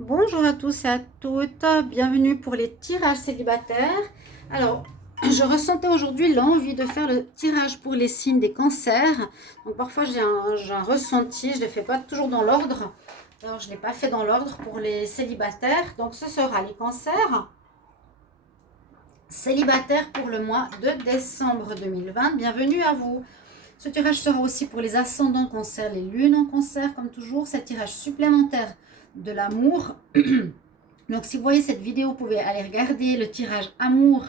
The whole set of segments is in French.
Bonjour à tous et à toutes, bienvenue pour les tirages célibataires. Alors, je ressentais aujourd'hui l'envie de faire le tirage pour les signes des cancers. Donc parfois j'ai un ressenti, je ne le fais pas toujours dans l'ordre. Alors je ne l'ai pas fait dans l'ordre pour les célibataires. Donc ce sera les cancers célibataires pour le mois de décembre 2020. Bienvenue à vous. Ce tirage sera aussi pour les ascendants cancer, les lunes en cancer, comme toujours. C'est un tirage supplémentaire de l'amour. Donc, si vous voyez cette vidéo, vous pouvez aller regarder le tirage amour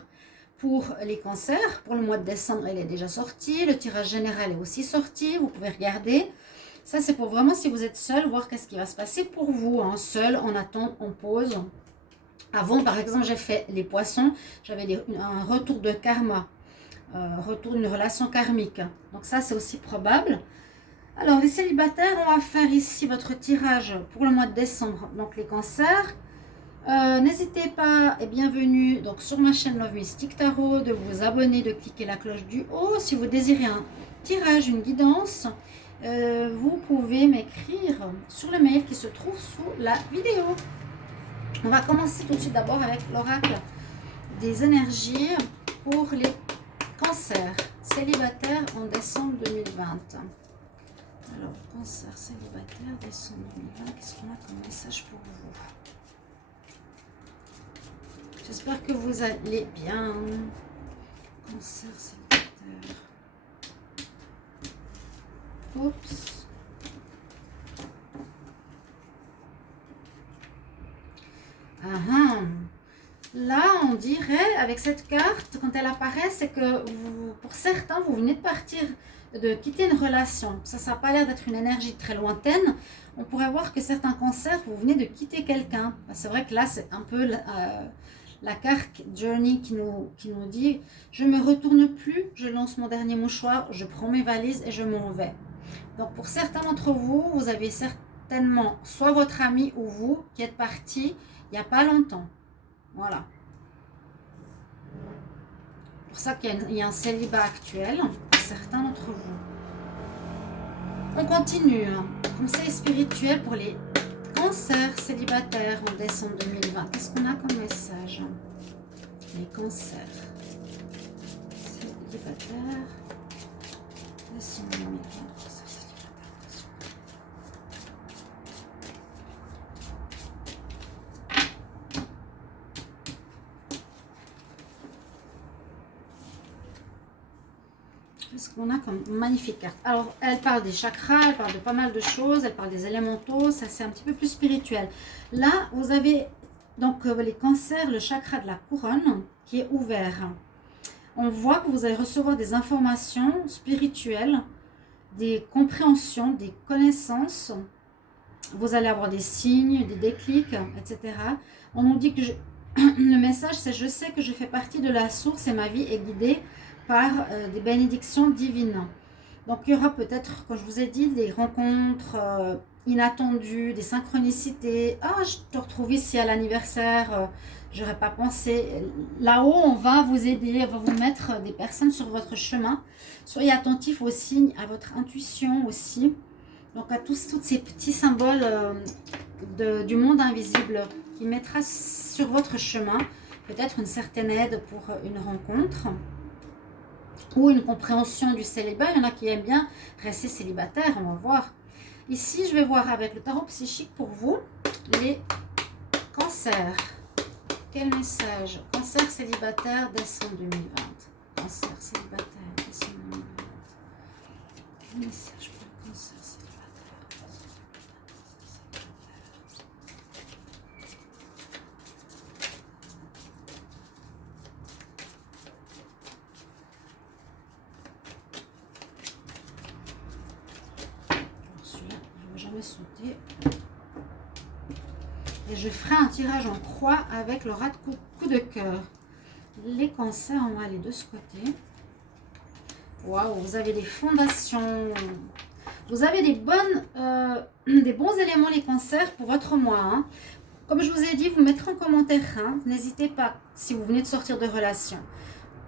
pour les cancers. Pour le mois de décembre, il est déjà sorti. Le tirage général est aussi sorti. Vous pouvez regarder. Ça, c'est pour vraiment, si vous êtes seul, voir qu'est-ce qui va se passer pour vous. Hein. Seul, on attend, on pause. Avant, par exemple, j'ai fait les poissons. J'avais un retour de karma. Retour d'une relation karmique. Donc ça, c'est aussi probable. Alors, les célibataires, on va faire ici votre tirage pour le mois de décembre. Donc, les cancers. N'hésitez pas et bienvenue donc, sur ma chaîne Love Mystic Tarot, de vous abonner, de cliquer la cloche du haut. Si vous désirez un tirage, une guidance, vous pouvez m'écrire sur le mail qui se trouve sous la vidéo. On va commencer tout de suite d'abord avec l'oracle des énergies pour les cancers célibataires en décembre 2020. Alors, cancer célibataire, décembre 2020, qu'est-ce qu'on a comme message pour vous? J'espère que vous allez bien. Cancer célibataire. Oups. Ah ah. Là, on dirait, avec cette carte, quand elle apparaît, c'est que vous, pour certains, vous venez de partir, de quitter une relation. Ça n'a pas l'air d'être une énergie très lointaine. On pourrait voir que certains cancers, vous venez de quitter quelqu'un. C'est vrai que là, c'est un peu la carte Journey qui nous dit « Je ne me retourne plus, je lance mon dernier mouchoir, je prends mes valises et je m'en vais ». Donc pour certains d'entre vous, vous avez certainement soit votre ami ou vous qui êtes parti il n'y a pas longtemps. Voilà. C'est pour ça qu'il y a un célibat actuel pour certains d'entre vous. On continue. Conseil spirituel pour les cancers célibataires en décembre 2020. Qu'est-ce qu'on a comme message? Les cancers célibataires décembre 2020. Qu'est-ce qu'on a comme magnifique carte? Alors, elle parle des chakras, elle parle de pas mal de choses, elle parle des élémentaux, ça c'est un petit peu plus spirituel. Là, vous avez donc les cancers, le chakra de la couronne qui est ouvert. On voit que vous allez recevoir des informations spirituelles, des compréhensions, des connaissances. Vous allez avoir des signes, des déclics, etc. On nous dit que le message c'est « Je sais que je fais partie de la source et ma vie est guidée par des bénédictions divines ». Donc il y aura peut-être, comme je vous ai dit, des rencontres inattendues, des synchronicités. Ah, je te retrouve ici à l'anniversaire, j'aurais pas pensé. Là-haut, on va vous aider, on va vous mettre des personnes sur votre chemin. Soyez attentifs aux signes, à votre intuition aussi. Donc à tous ces petits symboles du monde invisible qui mettra sur votre chemin peut-être une certaine aide pour une rencontre ou une compréhension du célibat. Il y en a qui aiment bien rester célibataire, on va voir. Ici, je vais voir avec le tarot psychique pour vous, les cancers. Quel message? Cancer célibataire, décembre 2020. Cancer célibataire, décembre 2020. Quel message pour le cancer célibataire? Celui-là, je ne vais jamais sauter. Et je ferai un tirage en croix avec le rat de coup de cœur. Les cancers, on va aller de ce côté. Waouh, vous avez des fondations. Vous avez des bons éléments, les cancers, pour votre mois. Hein. Comme je vous ai dit, vous mettrez en commentaire. Hein. N'hésitez pas, si vous venez de sortir de relation.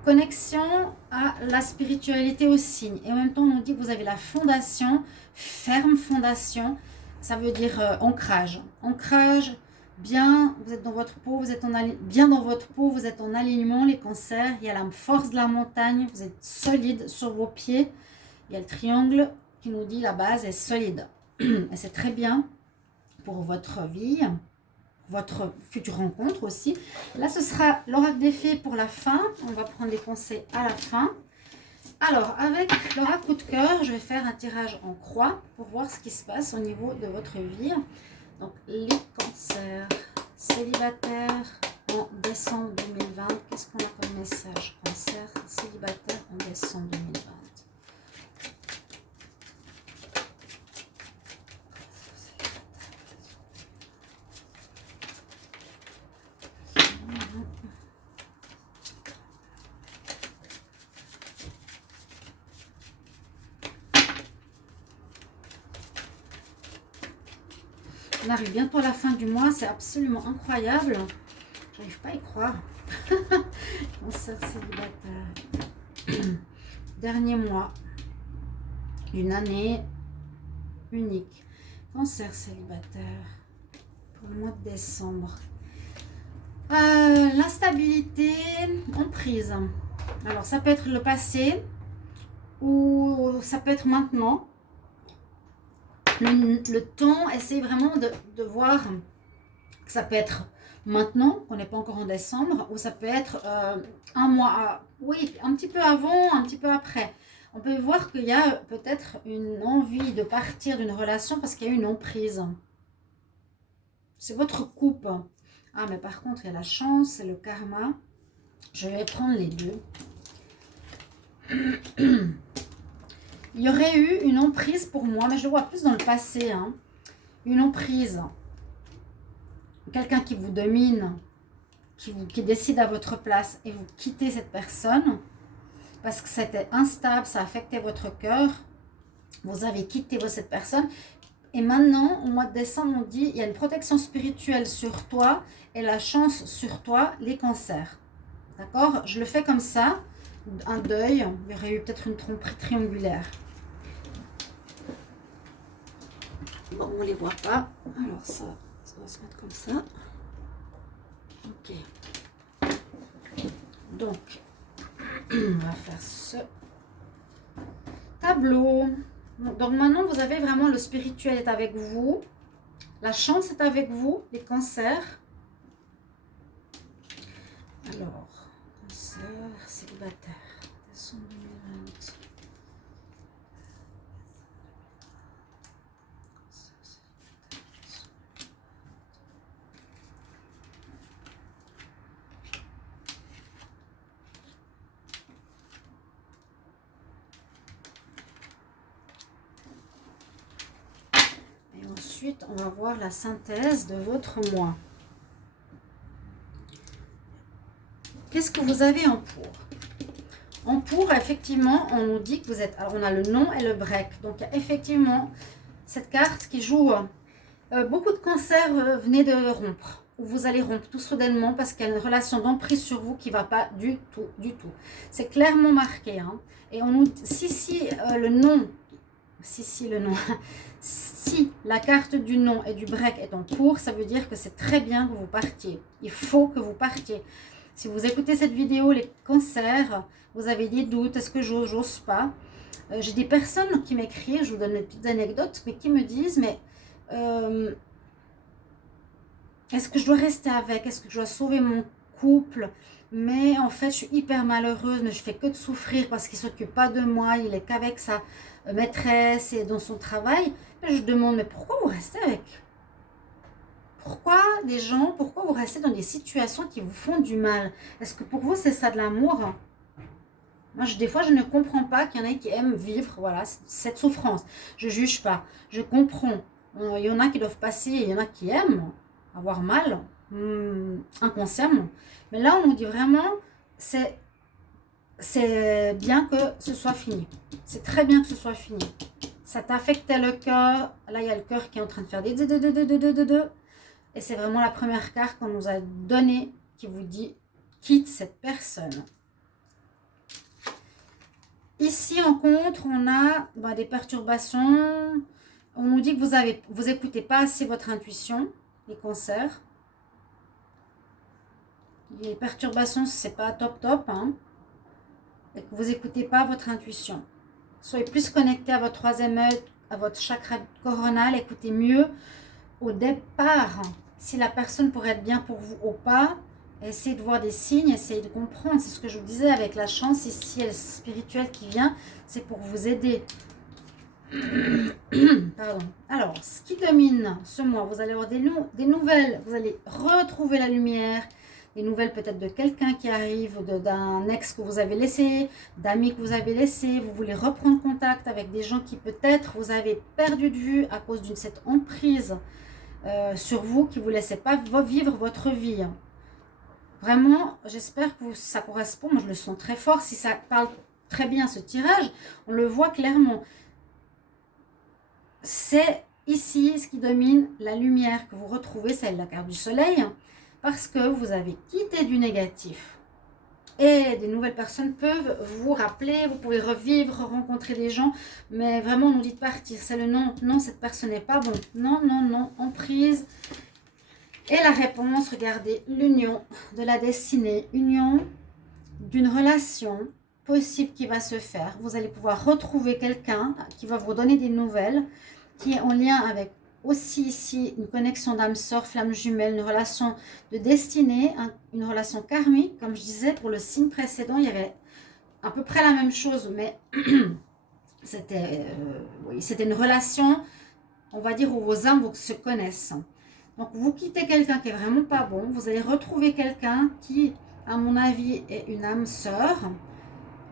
Connexion à la spiritualité au signe. Et en même temps, on nous dit que vous avez la fondation, ferme fondation. Ça veut dire ancrage. Ancrage bien, vous êtes dans votre peau, vous êtes bien dans votre peau, vous êtes en alignement, les cancers. Il y a la force de la montagne, vous êtes solide sur vos pieds. Il y a le triangle qui nous dit la base est solide. Et c'est très bien pour votre vie, votre future rencontre aussi. Là, ce sera l'oracle des fées pour la fin. On va prendre les conseils à la fin. Alors, avec l'oracle coup de cœur, je vais faire un tirage en croix pour voir ce qui se passe au niveau de votre vie. Donc, les cancers célibataires en décembre 2020. Qu'est-ce qu'on a comme message? Cancer célibataire en décembre 2020. On arrive bientôt à la fin du mois, c'est absolument incroyable. J'arrive pas à y croire. Cancer célibataire. Dernier mois d'une année unique. Cancer célibataire pour le mois de décembre. L'instabilité en prise. Alors ça peut être le passé ou ça peut être maintenant. Le temps, essayez vraiment de voir que ça peut être maintenant, qu'on n'est pas encore en décembre, ou ça peut être un mois, oui, un petit peu avant, un petit peu après. On peut voir qu'il y a peut-être une envie de partir d'une relation parce qu'il y a une emprise. C'est votre coupe. Ah, mais par contre, il y a la chance, c'est le karma. Je vais prendre les deux. Il y aurait eu une emprise pour moi, mais je le vois plus dans le passé. Hein. Une emprise. Quelqu'un qui vous domine, qui décide à votre place et vous quittez cette personne parce que c'était instable, ça affectait votre cœur. Vous avez quitté cette personne. Et maintenant, au mois de décembre, on dit il y a une protection spirituelle sur toi et la chance sur toi, les cancers. D'accord? Je le fais comme ça. Un deuil. Il y aurait eu peut-être une tromperie triangulaire. Bon, on ne les voit pas. Alors ça va se mettre comme ça. Ok. Donc, on va faire ce tableau. Donc maintenant, vous avez vraiment le spirituel est avec vous. La chance est avec vous, les cancers. Alors, cancer, célibataire, décembre 2020. Ensuite, on va voir la synthèse de votre mois. Qu'est-ce que vous avez en pour? En pour, effectivement, on nous dit que vous êtes... Alors, on a le non et le break. Donc, effectivement, cette carte qui joue... beaucoup de cancers venaient de rompre. Ou vous allez rompre tout soudainement parce qu'il y a une relation d'emprise sur vous qui ne va pas du tout, du tout. C'est clairement marqué. Hein. Et on nous... Si, le non... Si, le non... Si la carte du non et du break est en cours, ça veut dire que c'est très bien que vous partiez. Il faut que vous partiez. Si vous écoutez cette vidéo, les cancers, vous avez des doutes, est-ce que j'ose pas? J'ai des personnes qui m'écrivent, je vous donne des petites anecdotes, mais qui me disent, mais est-ce que je dois rester avec? Est-ce que je dois sauver mon couple? Mais en fait, je suis hyper malheureuse, mais je fais que de souffrir parce qu'il ne s'occupe pas de moi, il est qu'avec sa maîtresse et dans son travail. Et je demande, mais pourquoi vous restez avec? Pourquoi les gens, pourquoi vous restez dans des situations qui vous font du mal? Est-ce que pour vous, c'est ça de l'amour? Moi, des fois, je ne comprends pas qu'il y en ait qui aiment vivre voilà, cette souffrance. Je ne juge pas, je comprends. Il y en a qui doivent passer, il y en a qui aiment avoir mal, inconsciemment. Mais là, on nous dit vraiment, c'est bien que ce soit fini. C'est très bien que ce soit fini. Ça t'affectait le cœur. Là, il y a le cœur qui est en train de faire des et c'est vraiment la première carte qu'on nous a donnée qui vous dit quitte cette personne. Ici, en contre, on a des perturbations. On nous dit que vous n'écoutez pas assez votre intuition, les cancers. Les perturbations, c'est pas top top, hein, et que vous n'écoutez pas votre intuition. Soyez plus connecté à votre troisième œil, à votre chakra coronal. Écoutez mieux au départ si la personne pourrait être bien pour vous ou pas. Essayez de voir des signes, essayez de comprendre. C'est ce que je vous disais avec la chance ici, elle spirituelle qui vient, c'est pour vous aider. Pardon. Alors, ce qui domine ce mois, vous allez avoir des nouvelles, vous allez retrouver la lumière, des nouvelles peut-être de quelqu'un qui arrive, d'un ex que vous avez laissé, d'amis que vous avez laissé, vous voulez reprendre contact avec des gens qui peut-être vous avez perdu de vue à cause d'une cette emprise sur vous qui ne vous laissait pas vivre votre vie. Vraiment, j'espère que ça correspond, moi je le sens très fort, si ça parle très bien ce tirage, on le voit clairement. C'est ici ce qui domine, la lumière que vous retrouvez, c'est la carte du soleil, parce que vous avez quitté du négatif. Et des nouvelles personnes peuvent vous rappeler, vous pouvez revivre, rencontrer des gens, mais vraiment on nous dit de partir, c'est le non, non cette personne n'est pas bon, non, non, non, emprise. Et la réponse, regardez, l'union de la destinée, union d'une relation possible qui va se faire. Vous allez pouvoir retrouver quelqu'un qui va vous donner des nouvelles, qui est en lien avec aussi ici une connexion d'âme sœur, flamme jumelle, une relation de destinée, une relation karmique. Comme je disais, pour le signe précédent, il y avait à peu près la même chose, mais c'était oui, c'était une relation, on va dire, où vos âmes se connaissent. Donc, vous quittez quelqu'un qui est vraiment pas bon, vous allez retrouver quelqu'un qui, à mon avis, est une âme sœur.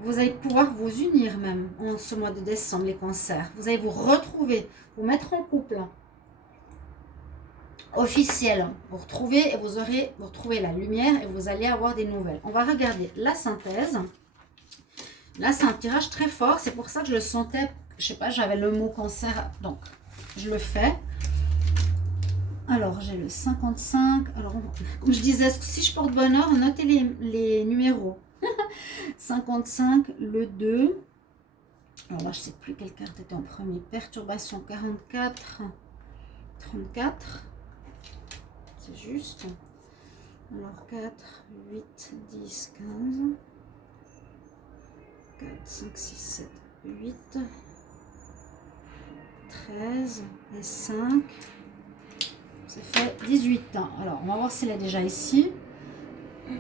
Vous allez pouvoir vous unir même en ce mois de décembre, les cancers. Vous allez vous retrouver, vous mettre en couple officiel. Vous retrouvez et vous retrouvez la lumière et vous allez avoir des nouvelles. On va regarder la synthèse. Là, c'est un tirage très fort. C'est pour ça que je le sentais, je sais pas, j'avais le mot cancer. Donc, je le fais. Alors, j'ai le 55. Alors, comme je disais, si je porte bonheur, notez les numéros. 55, le 2. Alors là, je ne sais plus quelle carte était en premier. Perturbation 44, 34. C'est juste. Alors 4, 8, 10, 15. 4, 5, 6, 7, 8. 13 et 5. Ça fait 18 ans. Alors, on va voir s'il est déjà ici.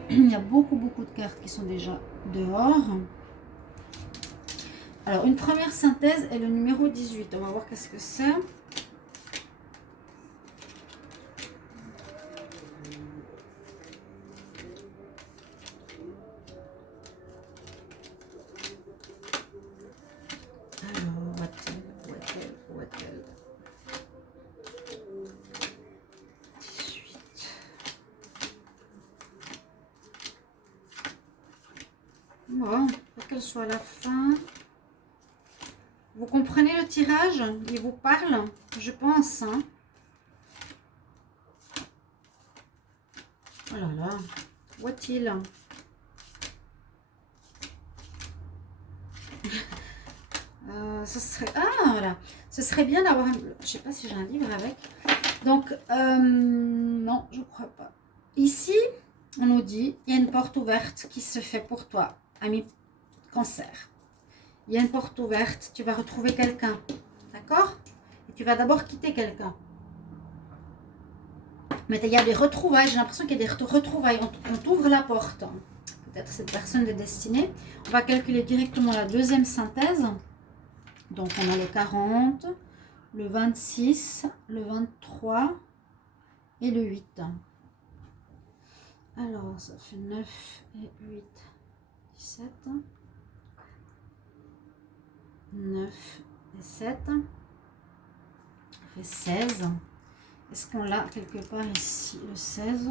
Il y a beaucoup de cartes qui sont déjà dehors. Alors, une première synthèse est le numéro 18. On va voir qu'est-ce que c'est. Alors, what-elle 18. Bon, pour qu'elle soit à la fin. Vous comprenez le tirage? Il vous parle, je pense. Hein. Oh là là, what-il? Ce serait... Ah, voilà. Ce serait bien d'avoir... Je sais pas si j'ai un livre avec. Donc, non, je crois pas. Ici, on nous dit, il y a une porte ouverte qui se fait pour toi, ami cancer. Il y a une porte ouverte, tu vas retrouver quelqu'un, d'accord? Et tu vas d'abord quitter quelqu'un. Mais il y a des retrouvailles, j'ai l'impression qu'il y a des retrouvailles. On t'ouvre la porte. Peut-être cette personne de destinée. On va calculer directement la deuxième synthèse. Donc, on a le 40, le 26, le 23 et le 8. Alors, ça fait 9 et 8, 17. 9 et 7. Ça fait 16. Est-ce qu'on l'a quelque part ici, le 16?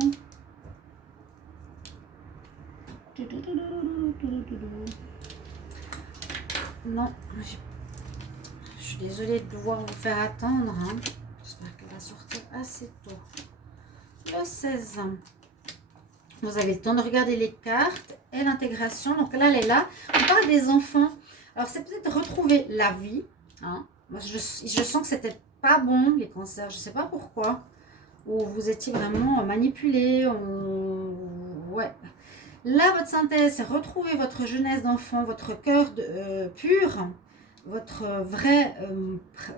Non, je suis désolée de devoir vous faire attendre. Hein. J'espère qu'elle va sortir assez tôt. Le 16. Vous avez le temps de regarder les cartes et l'intégration. Donc là, elle est là. On parle des enfants. Alors, c'est peut-être retrouver la vie. Hein. Moi, je sens que c'était pas bon, les cancers. Je ne sais pas pourquoi. Ou vous étiez vraiment manipulé. Ouais. Là, votre synthèse, c'est retrouver votre jeunesse d'enfant, votre cœur pur, votre vrai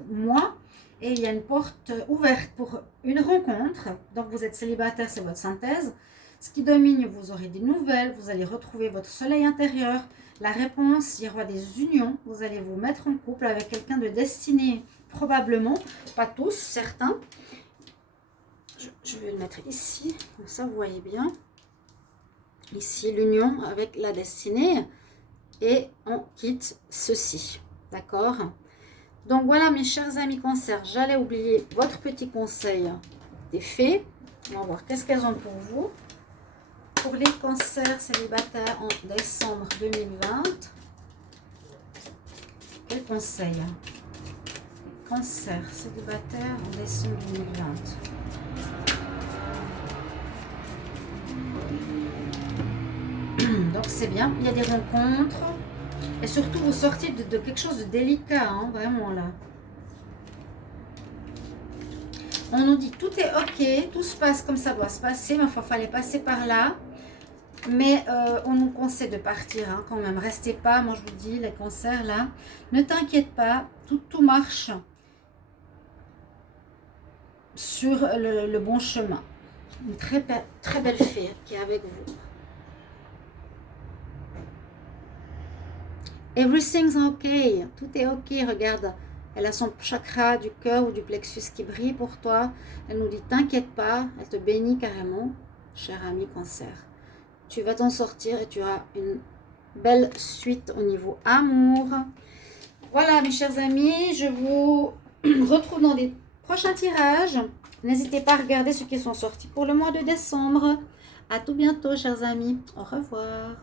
moi. Et il y a une porte ouverte pour une rencontre. Donc, vous êtes célibataire, c'est votre synthèse. Ce qui domine, vous aurez des nouvelles, vous allez retrouver votre soleil intérieur. La réponse, il y aura des unions. Vous allez vous mettre en couple avec quelqu'un de destiné, probablement. Pas tous, certains. Je vais le mettre ici, comme ça vous voyez bien. Ici, l'union avec la destinée. Et on quitte ceci. D'accord? Donc voilà mes chers amis Cancer, j'allais oublier votre petit conseil des fées. On va voir qu'est-ce qu'elles ont pour vous. Pour les cancers célibataires en décembre 2020. Quel conseil? Cancer célibataire en décembre 2020. Donc c'est bien, il y a des rencontres. Et surtout, vous sortez de quelque chose de délicat, hein, vraiment là. On nous dit tout est ok, tout se passe comme ça doit se passer, mais il fallait passer par là. Mais on nous conseille de partir hein, quand même. Restez pas, moi je vous dis, les cancers là, ne t'inquiète pas, tout marche sur le bon chemin. Une très belle fée qui est avec vous. Everything's okay, tout est ok, regarde, elle a son chakra du cœur ou du plexus qui brille pour toi. Elle nous dit t'inquiète pas, elle te bénit carrément, cher ami Cancer. Tu vas t'en sortir et tu as une belle suite au niveau amour. Voilà mes chers amis, je vous retrouve dans des prochains tirages. N'hésitez pas à regarder ceux qui sont sortis pour le mois de décembre. À tout bientôt chers amis, au revoir.